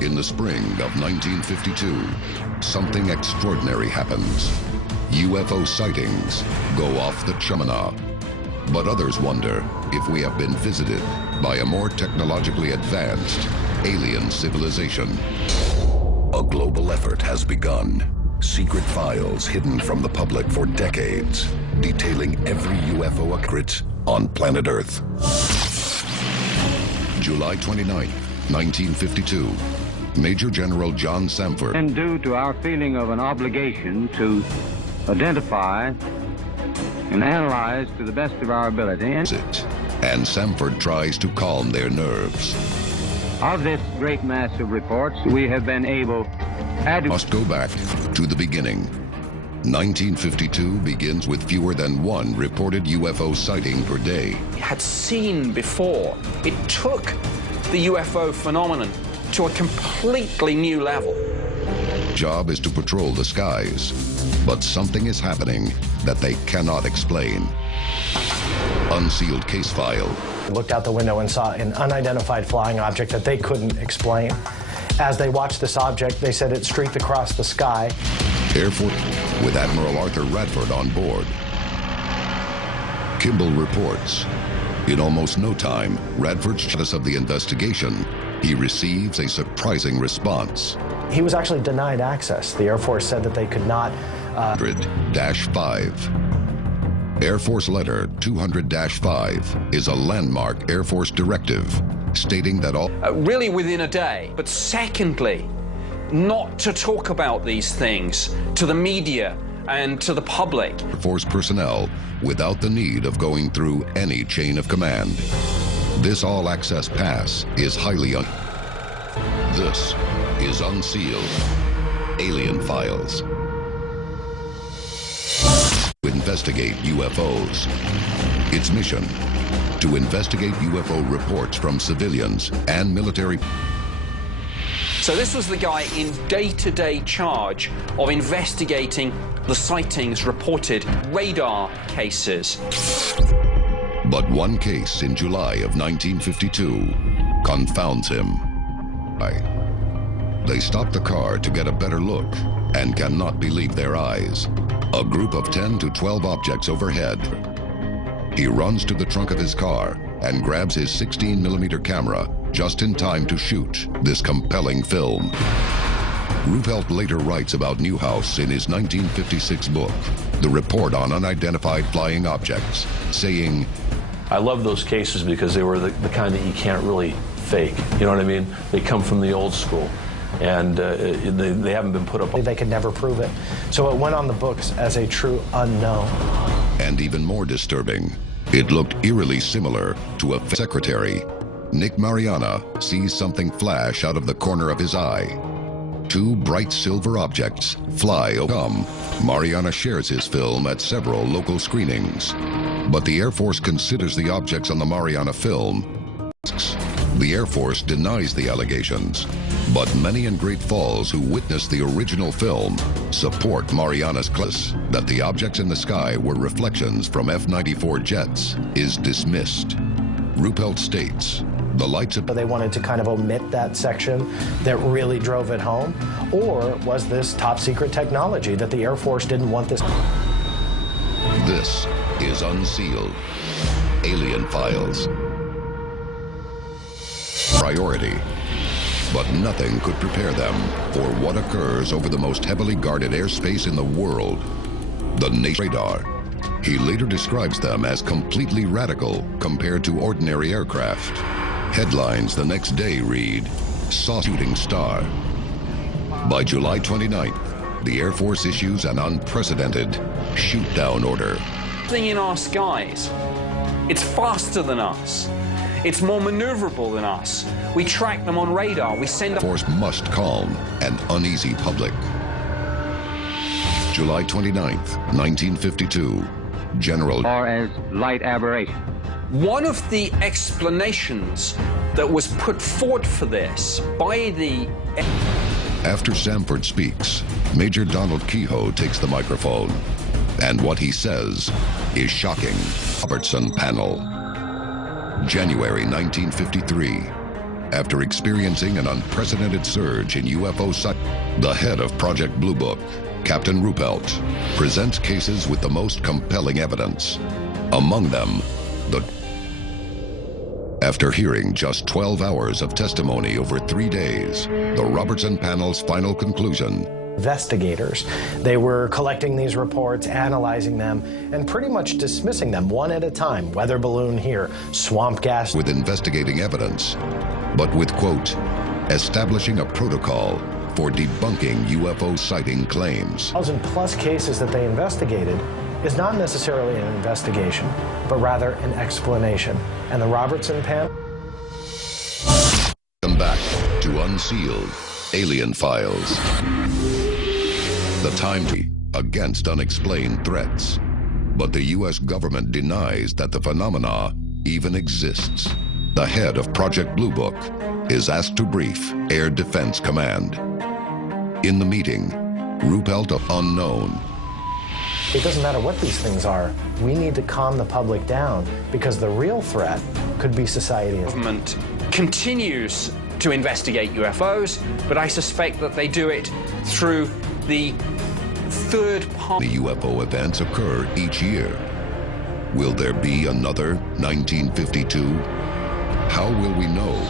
In the spring of 1952, something extraordinary happens. UFO sightings go off the Chaminade. But others wonder if we have been visited by a more technologically advanced alien civilization. A global effort has begun. Secret files hidden from the public for decades, detailing every UFO occurrence on planet Earth. July 29, 1952. Major General John Samford. And due to our feeling of an obligation to identify and analyze to the best of our ability. And Samford tries to calm their nerves. Of this great mass of reports, we have been able to... Must go back to the beginning. 1952 begins with fewer than one reported UFO sighting per day. Had seen before. It took the UFO phenomenon to a completely new level. Job is to patrol the skies, but something is happening that they cannot explain. Unsealed case file. Looked out the window and saw an unidentified flying object that they couldn't explain. As they watched this object, they said it streaked across the sky. Air Force with Admiral Arthur Radford on board. Kimball reports. In almost no time, Radford's status of the investigation, he receives a surprising response. He was actually denied access. The Air Force said that they could not... 200-5. Air Force Letter 200-5 is a landmark Air Force directive stating that all... really within a day. But secondly, not to talk about these things to the media and to the public. Air Force personnel without the need of going through any chain of command. This all-access pass is highly This is Unsealed Alien Files. To investigate UFOs. Its mission, to investigate UFO reports from civilians and military. So this was the guy in day-to-day charge of investigating the sightings reported, radar cases. But one case in July of 1952 confounds him. They stop the car to get a better look and cannot believe their eyes. A group of 10 to 12 objects overhead. He runs to the trunk of his car and grabs his 16mm camera just in time to shoot this compelling film. Ruppelt later writes about Newhouse in his 1956 book, The Report on Unidentified Flying Objects, saying, I love those cases because they were the kind that you can't really fake. You know what I mean? They come from the old school. And they haven't been put up. They could never prove it. So it went on the books as a true unknown. And even more disturbing, it looked eerily similar to a secretary. Nick Mariana sees something flash out of the corner of his eye. Two bright silver objects fly come. Mariana shares his film at several local screenings. But the Air Force considers the objects on the Mariana film. The Air Force denies the allegations, but many in Great Falls who witnessed the original film support Mariana's claim that the objects in the sky were reflections from F-94 jets is dismissed. Ruppelt states, the lights of... They wanted to kind of omit that section that really drove it home, or was this top secret technology that the Air Force didn't want this? This is Unsealed Alien Files. Priority, but nothing could prepare them for what occurs over the most heavily guarded airspace in the world, the nation radar. He later describes them as completely radical compared to ordinary aircraft. Headlines the next day read, Saw Shooting Star. By July 29th, the Air Force issues an unprecedented shoot-down order. Thing in our skies, it's faster than us. It's more maneuverable than us. We track them on radar. We send... The Force must calm an uneasy public. July 29th, 1952. General... Or as light aberration. One of the explanations that was put forward for this by the... After Samford speaks, Major Donald Kehoe takes the microphone. And what he says is shocking. Robertson panel. January 1953. After experiencing an unprecedented surge in UFO sightings, the head of Project Blue Book, Captain Ruppelt, presents cases with the most compelling evidence. Among them, After hearing just 12 hours of testimony over 3 days, the Robertson panel's final conclusion. Investigators. They were collecting these reports, analyzing them, and pretty much dismissing them one at a time. Weather balloon here, swamp gas. With investigating evidence, but with, quote, establishing a protocol for debunking UFO sighting claims. 1,000+ cases that they investigated is not necessarily an investigation, but rather an explanation. And the Robertson panel. Come back to Unsealed Alien Files. The time against unexplained threats. But the U.S. government denies that the phenomena even exists. The head of Project Blue Book is asked to brief Air Defense Command. In the meeting, Ruppelt of unknown. It doesn't matter what these things are. We need to calm the public down because the real threat could be society. The government continues to investigate UFOs, but I suspect that they do it through the third party. The UFO events occur each year. Will there be another 1952? How will we know?